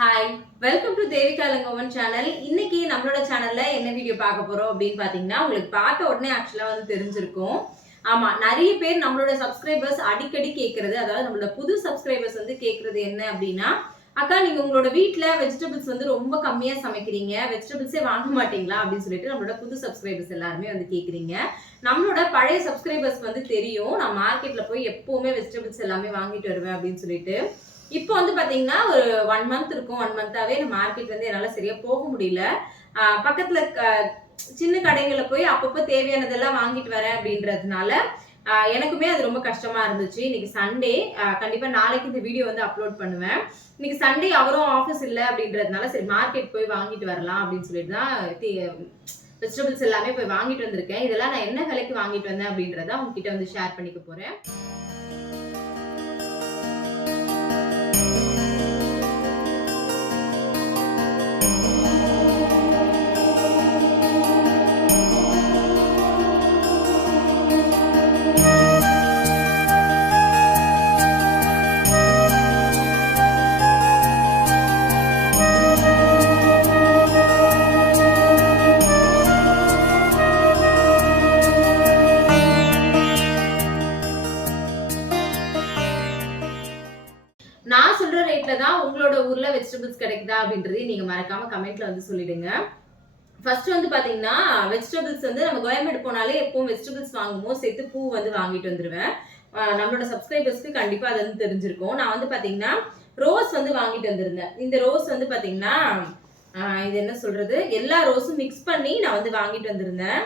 Hi welcome to Devika Elangovan channel இன்னைக்கு நம்மளோட சேனல்ல என்ன வீடியோ பார்க்க போறோம் அப்படின்னு பாத்தீங்கன்னா உங்களுக்கு பார்த்த உடனே ஆக்சுவலா வந்து தெரிஞ்சிருக்கும். ஆமா நிறைய பேர் நம்மளோட சப்ஸ்கிரைபர்ஸ் அடிக்கடி கேட்கறது அதாவது நம்மளோட புது சப்ஸ்கிரைபர்ஸ் வந்து கேட்கறது என்ன அப்படின்னா அக்கா நீங்க உங்களோட வீட்டில் வெஜிடபிள்ஸ் வந்து ரொம்ப கம்மியா சமைக்கிறீங்க வெஜிடபிள்ஸே வாங்க மாட்டீங்களா? அப்படின்னு சொல்லிட்டு நம்மளோட புது சப்ஸ்கிரைபர்ஸ் எல்லாருமே வந்து கேக்குறீங்க. நம்மளோட பழைய சப்ஸ்கிரைபர்ஸ் வந்து தெரியும். நான் மார்க்கெட்ல போய் எப்பவுமே வெஜிடபிள்ஸ் எல்லாமே வாங்கிட்டு வருவேன் அப்படின்னு சொல்லிட்டு. இப்போ வந்து பார்த்தீங்கன்னா ஒரு ஒன் மந்த் இருக்கும். ஒன் மந்த்தாகவே நான் மார்க்கெட் வந்து என்னால் சரியாக போக முடியல. பக்கத்தில் க- சின்ன கடைகளில் போய் அப்பப்போ தேவையானதெல்லாம் வாங்கிட்டு வரேன் அப்படின்றதுனால எனக்குமே அது ரொம்ப கஷ்டமா இருந்துச்சு. இன்னைக்கு சண்டே கண்டிப்பா நாளைக்கு இந்த வீடியோ வந்து அப்லோட் பண்ணுவேன். இன்னைக்கு சண்டே அவரும் ஆஃபீஸ் இல்லை அப்படின்றதுனால சரி மார்க்கெட் போய் வாங்கிட்டு வரலாம் அப்படின்னு சொல்லிட்டு தான் வெஜிடபிள்ஸ் எல்லாமே போய் வாங்கிட்டு வந்திருக்கேன். இதெல்லாம் நான் என்ன விலைக்கு வாங்கிட்டு வந்தேன் அப்படின்றத உங்ககிட்ட வந்து ஷேர் பண்ணிக்க போறேன். வெஜிடபிள்ஸ் கிடைக்குதா அப்படின்றதையும் நீங்கள் மறக்காம கமெண்ட்ல வந்து சொல்லிடுங்க. ஃபர்ஸ்ட் வந்து பார்த்தீங்கன்னா வெஜிடபிள்ஸ் வந்து நம்ம கோயம்பேடு போனாலே எப்பவும் வெஜிடபிள்ஸ் வாங்குவோம். சேர்த்து பூ வந்து வாங்கிட்டு வந்துருவேன். நம்மளோட சப்ஸ்கிரைபர்ஸ்க்கு கண்டிப்பாக அது வந்து தெரிஞ்சிருக்கும். நான் வந்து பார்த்தீங்கன்னா ரோஸ் வந்து வாங்கிட்டு வந்திருந்தேன். இந்த ரோஸ் வந்து பார்த்தீங்கன்னா இது என்ன சொல்றது? எல்லா ரோஸும் மிக்ஸ் பண்ணி நான் வந்து வாங்கிட்டு வந்திருந்தேன்.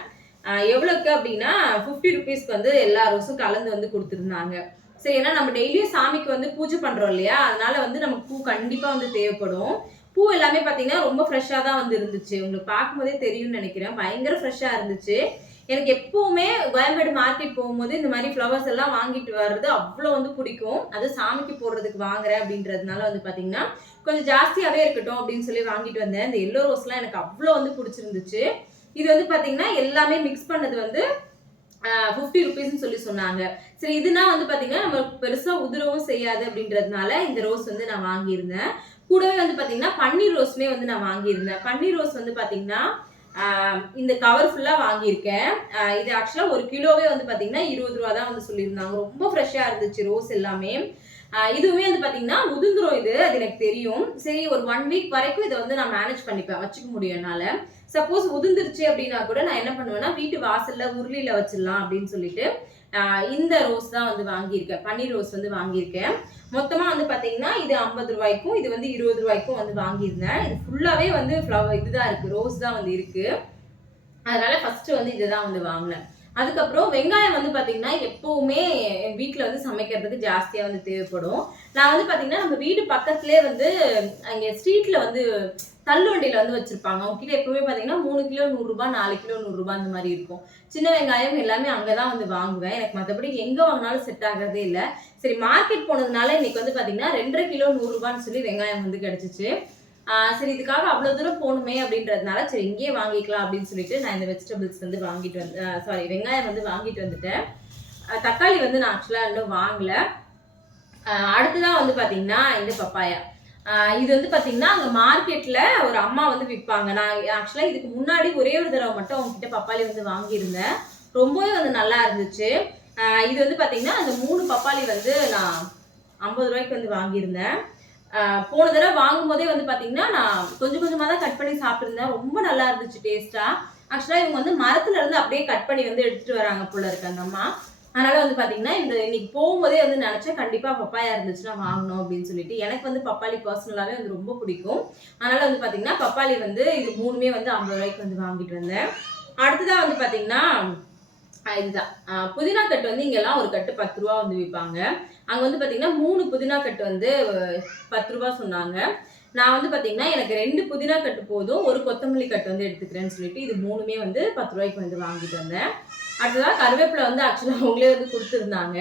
எவ்வளோக்கு அப்படின்னா ஃபிஃப்டி ருபீஸ்க்கு வந்து எல்லா ரோஸும் கலந்து வந்து கொடுத்துருந்தாங்க. சரி ஏன்னா நம்ம டெய்லியும் சாமிக்கு வந்து பூஜை பண்றோம் இல்லையா? அதனால வந்து நமக்கு பூ கண்டிப்பா வந்து தேவைப்படும். பூ எல்லாமே பாத்தீங்கன்னா ரொம்ப ஃப்ரெஷ்ஷா தான் வந்து இருந்துச்சு. உங்களுக்கு பார்க்கும்போதே தெரியும்னு நினைக்கிறேன். பயங்கர ஃப்ரெஷ்ஷா இருந்துச்சு. எனக்கு எப்பவுமே கோயம்பேடு மார்க்கெட் போகும்போது இந்த மாதிரி ஃப்ளவர்ஸ் எல்லாம் வாங்கிட்டு வர்றது அவ்வளோ வந்து பிடிக்கும். அது சாமிக்கு போடுறதுக்கு வாங்குறேன் அப்படின்றதுனால வந்து பாத்தீங்கன்னா கொஞ்சம் ஜாஸ்தியாவே இருக்கட்டும் அப்படின்னு சொல்லி வாங்கிட்டு வந்தேன். இந்த எல்லோ ரோஸ்லாம் எனக்கு அவ்வளோ வந்து பிடிச்சிருந்துச்சு. இது வந்து பாத்தீங்கன்னா எல்லாமே மிக்ஸ் பண்ணது வந்து ஃபிஃப்டி ருபீஸ்னு சொல்லி சொன்னாங்க. சரி இதுனா வந்து பார்த்தீங்கன்னா நம்ம பெருசாக உதிரவும் செய்யாது அப்படின்றதுனால இந்த ரோஸ் வந்து நான் வாங்கியிருந்தேன். கூடவே வந்து பார்த்தீங்கன்னா பன்னீர் ரோஸ்மே வந்து நான் வாங்கியிருந்தேன். பன்னீர் ரோஸ் வந்து பார்த்தீங்கன்னா இந்த கவர் ஃபுல்லாக வாங்கியிருக்கேன். இது ஆக்சுவலாக ஒரு கிலோவே வந்து பார்த்தீங்கன்னா இருபது ரூபா தான் வந்து சொல்லியிருந்தாங்க. ரொம்ப ஃப்ரெஷ்ஷாக இருந்துச்சு ரோஸ் எல்லாமே. இதுவுமே வந்து பார்த்தீங்கன்னா உதிர்ந்துரும் இது அது எனக்கு தெரியும். சரி ஒரு ஒன் வீக் வரைக்கும் இதை வந்து நான் மேனேஜ் பண்ணிப்பேன். வச்சுக்க முடியும் என்னால். சப்போஸ் உதிர்ந்துருச்சு அப்படின்னா கூட நான் என்ன பண்ணுவேன்னா வீட்டு வாசல்ல உருளியில வச்சிடலாம் அப்படின்னு சொல்லிட்டு இந்த ரோஸ் தான் வந்து வாங்கியிருக்கேன். பன்னீர் ரோஸ் வந்து வாங்கியிருக்கேன். மொத்தமா வந்து பாத்தீங்கன்னா இது ஐம்பது ரூபாய்க்கும் இது வந்து இருபது ரூபாய்க்கும் வந்து வாங்கியிருந்தேன். இது ஃபுல்லாவே வந்து ஃப்ளவர் இதுதான் இருக்கு. ரோஸ் தான் வந்து இருக்கு. அதனால ஃபர்ஸ்ட் வந்து இதுதான் வந்து வாங்கினேன். அதுக்கப்புறம் வெங்காயம் வந்து பார்த்தீங்கன்னா எப்போவுமே என் வீட்டில் வந்து சமைக்கிறதுக்கு ஜாஸ்தியாக வந்து தேவைப்படும். நான் வந்து பார்த்தீங்கன்னா நம்ம வீடு பக்கத்துலேயே வந்து அங்கே ஸ்ட்ரீட்டில் வந்து தள்ளுவண்டியில் வந்து வச்சுருப்பாங்க. அவங்ககிட்ட எப்போவுமே பார்த்தீங்கன்னா மூணு கிலோ நூறுரூபா நாலு கிலோ நூறுரூபா அந்த மாதிரி இருக்கும். சின்ன வெங்காயம் எல்லாமே அங்கே தான் வந்து வாங்குவேன். எனக்கு மற்றபடி எங்கே வாங்கினாலும் செட் ஆகிறதே இல்லை. சரி மார்க்கெட் போனதுனால இன்னைக்கு வந்து பார்த்தீங்கன்னா ரெண்டரை கிலோ நூறுரூபான்னு சொல்லி வெங்காயம் வந்து கிடச்சிச்சு. சரி இதுக்காக அவ்வளோ தூரம் போகணுமே அப்படின்றதுனால சரி இங்கேயே வாங்கிக்கலாம் அப்படின்னு சொல்லிட்டு நான் இந்த வெஜிடபிள்ஸ் வந்து வாங்கிட்டு வந்து சாரி வெங்காயம் வந்து வாங்கிட்டு வந்துட்டேன். தக்காளி வந்து நான் ஆக்சுவலாக இன்னும் வாங்கலை. அடுத்ததாக அடுத்ததான் வந்து பார்த்தீங்கன்னா இந்த பப்பாயா. இது வந்து பார்த்தீங்கன்னா அங்கே மார்க்கெட்டில் ஒரு அம்மா வந்து விற்பாங்க நான் ஆக்சுவலாக இதுக்கு முன்னாடி ஒரே ஒரு தடவை மட்டும் அவங்ககிட்ட பப்பாளி வந்து வாங்கியிருந்தேன். ரொம்பவே வந்து நல்லா இருந்துச்சு. இது வந்து பார்த்தீங்கன்னா அந்த மூணு பப்பாளி வந்து நான் ஐம்பது ரூபாய்க்கு வந்து வாங்கியிருந்தேன். போன தடவை வாங்கும்போதே வந்து பார்த்தீங்கன்னா நான் கொஞ்சம் கொஞ்சமாக தான் கட் பண்ணி சாப்பிட்ருந்தேன் ரொம்ப நல்லா இருந்துச்சு டேஸ்ட்டாக ஆக்சுவலாக இவங்க வந்து மரத்துல இருந்து அப்படியே கட் பண்ணி வந்து எடுத்துட்டு வராங்க போல இருக்காங்க அந்த அம்மா. அதனால வந்து பார்த்தீங்கன்னா இந்த இன்னைக்கு போகும்போதே வந்து நினச்சா கண்டிப்பாக பப்பாயா இருந்துச்சுன்னா வாங்கணும் அப்படின்னு சொல்லிட்டு. எனக்கு வந்து பப்பாளி பர்சனலாகவே வந்து ரொம்ப பிடிக்கும். அதனால வந்து பார்த்தீங்கன்னா பப்பாளி வந்து இது மூணுமே வந்து ஐம்பது ரூபாய்க்கு வந்து வாங்கிட்டு வந்தேன். அடுத்ததாக வந்து பார்த்தீங்கன்னா இதுதான். புதினா கட்டு வந்து இங்கெல்லாம் ஒரு கட்டு பத்து ரூபா வந்து விற்பாங்க அங்கே வந்து பார்த்தீங்கன்னா மூணு புதினா கட்டு வந்து பத்து ரூபா சொன்னாங்க. நான் வந்து பார்த்தீங்கன்னா எனக்கு ரெண்டு புதினா கட்டு போதும் ஒரு கொத்தமல்லி கட்டு வந்து எடுத்துக்கிறேன்னு சொல்லிட்டு இது மூணுமே வந்து பத்து ரூபாய்க்கு வந்து வாங்கிட்டு வந்தேன். அடுத்ததா கருவேப்பிலை வந்து ஆக்சுவலாக அவங்களே வந்து கொடுத்துருந்தாங்க.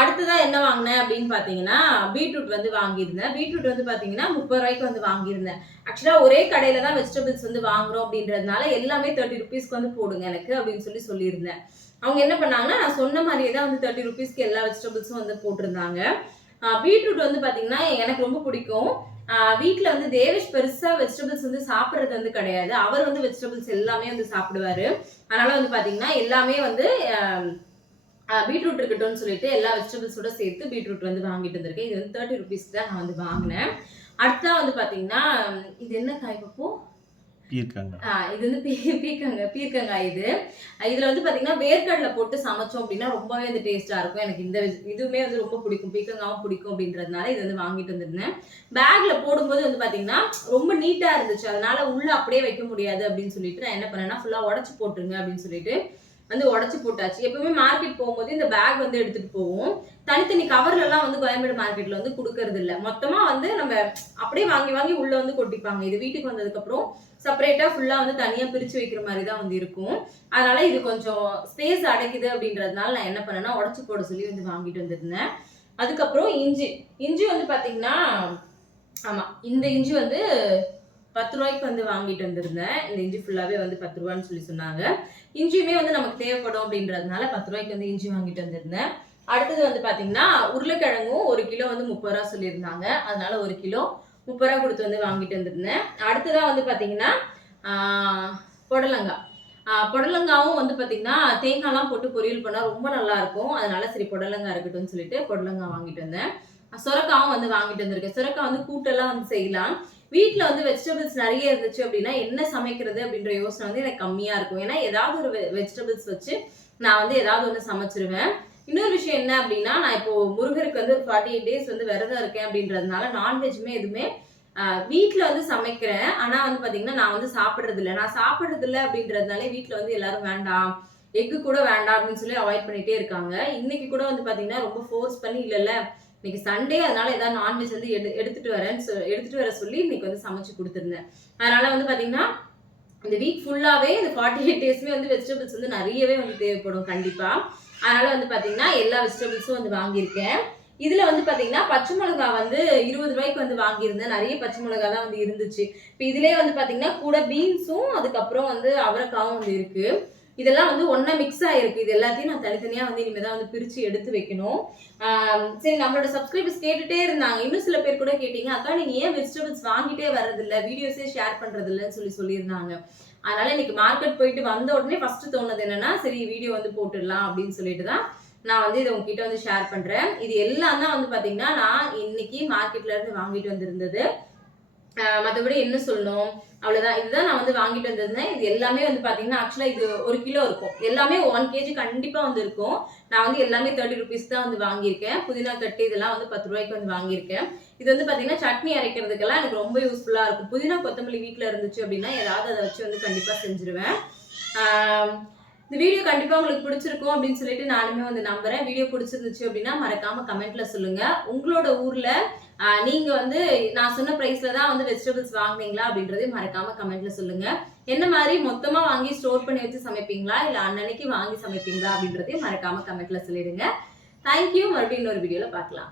அடுத்ததா என்ன வாங்கினேன் அப்படின்னு பார்த்தீங்கன்னா பீட்ரூட் வந்து வாங்கியிருந்தேன். பீட்ரூட் வந்து பார்த்தீங்கன்னா முப்பது ரூபாய்க்கு வந்து வாங்கியிருந்தேன். ஆக்சுவலாக ஒரே கடையில் தான் வெஜிடபிள்ஸ் வந்து வாங்குறோம் அப்படின்றதுனால எல்லாமே தேர்ட்டி ருபீஸ்க்கு வந்து போடுங்க எனக்கு அப்படின்னு சொல்லி சொல்லியிருந்தேன். அவங்க என்ன பண்ணாங்கன்னா நான் சொன்ன மாதிரியே தான் வந்து தேர்ட்டி ருபீஸ்க்கு எல்லா வெஜிடபிள்ஸும் வந்து போட்டிருந்தாங்க. பீட்ரூட் வந்து பார்த்தீங்கன்னா எனக்கு ரொம்ப பிடிக்கும். வீட்டில் வந்து தேவேஷ் பெருசாக வெஜிடபிள்ஸ் வந்து சாப்பிட்றது வந்து கிடையாது. அவர் வந்து வெஜிடபிள்ஸ் எல்லாமே வந்து சாப்பிடுவாரு. அதனால் வந்து பார்த்தீங்கன்னா எல்லாமே வந்து பீட்ரூட் இருக்கட்டும்னு சொல்லிட்டு எல்லா வெஜிடபிள்ஸோட சேர்த்து பீட்ரூட் வந்து வாங்கிட்டு வந்திருக்கேன். இது வந்து தேர்ட்டி ருபீஸ் தான் நான் வந்து வாங்கினேன். அடுத்தா வந்து பார்த்தீங்கன்னா இது என்ன காய் பப்போ? இது வந்து பீ பீக்கங்க பீர்க்கங்காய் இது. இதுல வந்து பாத்தீங்கன்னா வேர்க்கடலை போட்டு சமைச்சோம் அப்படின்னா ரொம்பவே வந்து டேஸ்டா இருக்கும். எனக்கு இந்த இதுவுமே வந்து ரொம்ப பிடிக்கும். பீக்கங்காவும் பிடிக்கும் அப்படின்றதுனால இது வந்து வாங்கிட்டு வந்திருந்தேன். பேக்ல போடும்போது வந்து பாத்தீங்கன்னா ரொம்ப நீட்டா இருந்துச்சு. அதனால உள்ள அப்படியே வைக்க முடியாது அப்படின்னு சொல்லிட்டு நான் என்ன பண்ணேன்னா ஃபுல்லா உடச்சு போட்டுருங்க அப்படின்னு சொல்லிட்டு வந்து உடச்சி போட்டாச்சு. எப்பவுமே மார்க்கெட் போகும்போது இந்த பேக் வந்து எடுத்துட்டு போவோம். தனித்தனி கவர்ல எல்லாம் வந்து கோயம்பேடு மார்க்கெட்ல வந்து கொடுக்கறது இல்ல. மொத்தமா வந்து நம்ம அப்படியே வாங்கி வாங்கி உள்ள வந்து கொட்டிப்பாங்க. இது வீட்டுக்கு வந்ததுக்கு அப்புறம் செப்பரேட்டா ஃபுல்லா வந்து தனியா பிரிச்சு வைக்கிற மாதிரி தான் வந்து இருக்கும். அதனால இது கொஞ்சம் ஸ்பேஸ் அடைக்குது அப்படின்றதுனால நான் என்ன பண்ணேன்னா உடச்சி போட சொல்லி வந்து வாங்கிட்டு வந்திருந்தேன். அதுக்கப்புறம் இஞ்சி. இஞ்சி வந்து பாத்தீங்கன்னா ஆமா இந்த இஞ்சி வந்து பத்து ரூபாய்க்கு வந்து வாங்கிட்டு வந்திருந்தேன். இந்த இஞ்சி ஃபுல்லாகவே வந்து பத்து ரூபான்னு சொல்லி சொன்னாங்க. இஞ்சியுமே வந்து நமக்கு தேவைப்படும் அப்படின்றதுனால பத்து ரூபாய்க்கு வந்து இஞ்சி வாங்கிட்டு வந்திருந்தேன். அடுத்தது வந்து பார்த்தீங்கன்னா உருளைக்கிழங்கும் ஒரு கிலோ வந்து முப்பது ரூபா சொல்லியிருந்தாங்க. அதனால ஒரு கிலோ முப்பது ரூபா கொடுத்து வந்து வாங்கிட்டு வந்திருந்தேன். அடுத்ததாக வந்து பார்த்தீங்கன்னா புடலங்காய் புடலங்காவும் வந்து பார்த்தீங்கன்னா தேங்காய்லாம் போட்டு பொரியல் பண்ணால் ரொம்ப நல்லா இருக்கும். அதனால சரி புடலங்காய் இருக்கட்டும்னு சொல்லிட்டு புடலங்காய் வாங்கிட்டு வந்தேன். சுரக்காவும் வந்து வாங்கிட்டு வந்திருக்கேன். சுரக்காய் வந்து கூட்டெல்லாம் வந்து செய்யலாம். வீட்டில் வந்து வெஜிடபிள்ஸ் நிறைய இருந்துச்சு அப்படின்னா என்ன சமைக்கிறது அப்படின்ற யோசனை வந்து எனக்கு கம்மியாக இருக்கும். ஏன்னா ஏதாவது ஒரு வெஜிடபிள்ஸ் வச்சு நான் வந்து ஏதாவது ஒன்று சமைச்சிருவேன். இன்னொரு விஷயம் என்ன அப்படின்னா நான் இப்போ முருகருக்கு வந்து ஃபார்ட்டி எயிட் டேஸ் வந்து விரதம் இருக்கேன் அப்படின்றதுனால நான்வெஜ்ஜுமே எதுவுமே வீட்டில் வந்து சமைக்கிறேன். ஆனால் வந்து பார்த்தீங்கன்னா நான் வந்து சாப்பிட்றது இல்லை நான் சாப்பிட்றது இல்லை அப்படின்றதுனால வீட்டில் வந்து எல்லாரும் வேண்டாம் எக்கு கூட வேண்டாம் அப்படின்னு சொல்லி அவாய்ட் பண்ணிகிட்டே இருக்காங்க. இன்னைக்கு கூட வந்து பார்த்தீங்கன்னா ரொம்ப ஃபோர்ஸ் பண்ணி இல்லைல்ல இன்னைக்கு சண்டே அதனால ஏதாவது நான்வெஜ் வந்து எடு எடுத்துட்டு வரேன்னு சொ எடுத்துட்டு வர சொல்லி இன்னைக்கு வந்து சமைச்சு கொடுத்துருந்தேன். அதனால வந்து பார்த்தீங்கன்னா இந்த வீக் ஃபுல்லாகவே இந்த ஃபார்ட்டி எயிட் டேஸ்மே வந்து வெஜிடபிள்ஸ் வந்து நிறையவே வந்து தேவைப்படும் கண்டிப்பாக அதனால வந்து பார்த்தீங்கன்னா எல்லா வெஜிடபிள்ஸும் வந்து வாங்கியிருக்கேன். இதுல வந்து பாத்தீங்கன்னா பச்சை மிளகா வந்து இருபது ரூபாய்க்கு வந்து வாங்கியிருந்தேன். நிறைய பச்சை மிளகா தான் வந்து இருந்துச்சு. இப்போ இதுலயே வந்து பாத்தீங்கன்னா கூட பீன்ஸும் அதுக்கப்புறம் வந்து அவரைக்காவும் வந்து இருக்கு. இதெல்லாம் வந்து ஒன்றா மிக்ஸ் ஆயிருக்கு. இது எல்லாத்தையும் நான் தனித்தனியா வந்து இனிமே தான் வந்து பிரிச்சு எடுத்து வைக்கணும். சரி நம்மளோட சப்ஸ்கிரைபர்ஸ் கேட்டுட்டே இருந்தாங்க. இன்னும் சில பேர் கூட கேட்டீங்க அக்கா நீங்க ஏன் வெஜிடபிள்ஸ் வாங்கிட்டே வர்றதில்ல? வீடியோஸே ஷேர் பண்ணுறதில்லன்னு சொல்லி சொல்லியிருந்தாங்க. அதனால இன்னைக்கு மார்க்கெட் போயிட்டு வந்த உடனே ஃபர்ஸ்ட் தோணுது என்னன்னா சரி வீடியோ வந்து போட்டுடலாம் அப்படின்னு சொல்லிட்டு தான் நான் வந்து இதை உங்ககிட்ட வந்து ஷேர் பண்றேன். இது எல்லாம் தான் வந்து பாத்தீங்கன்னா நான் இன்னைக்கு மார்க்கெட்ல இருந்து வாங்கிட்டு வந்திருந்தது. மற்றபடி என்ன சொல்லணும்? அவ்வளோதான் இதுதான் நான் வந்து வாங்கிட்டு வந்திருந்தேன் இது எல்லாமே வந்து பார்த்தீங்கன்னா ஆக்சுவலாக இது ஒரு கிலோ இருக்கும். எல்லாமே ஒன் கேஜி கண்டிப்பாக வந்து இருக்கும். நான் வந்து எல்லாமே தேர்ட்டி ருபீஸ் தான் வந்து வாங்கியிருக்கேன். புதினா கட்டு இதெல்லாம் வந்து பத்து ரூபாய்க்கு வந்து வாங்கியிருக்கேன். இது வந்து பார்த்தீங்கன்னா சட்னி அரைக்கிறதுக்கெல்லாம் எனக்கு ரொம்ப யூஸ்ஃபுல்லாக இருக்கும். புதினா கொத்தமல்லி வீட்டில் இருந்துச்சு அப்படின்னா ஏதாவது அதை வச்சு வந்து கண்டிப்பாக செஞ்சுருவேன். இந்த வீடியோ கண்டிப்பாக உங்களுக்கு பிடிச்சிருக்கும் அப்படின்னு சொல்லிட்டு நானுமே வந்து நம்புறேன். வீடியோ பிடிச்சிருந்துச்சு அப்படின்னா மறக்காம கமெண்ட்ல சொல்லுங்க. உங்களோட ஊர்ல நீங்க வந்து நான் சொன்ன பிரைஸ்ல தான் வந்து வெஜிடபிள்ஸ் வாங்குனீங்களா அப்படின்றதையும் மறக்காம கமெண்ட்ல சொல்லுங்க. என்ன மாதிரி மொத்தமா வாங்கி ஸ்டோர் பண்ணி வச்சு சமைப்பீங்களா? இல்ல அன்னன்னைக்கு வாங்கி சமைப்பீங்களா அப்படின்றதையும் மறக்காம கமெண்ட்ல சொல்லிடுங்க. தேங்க்யூ மறுபடியும் இன்னொரு வீடியோல பார்க்கலாம்.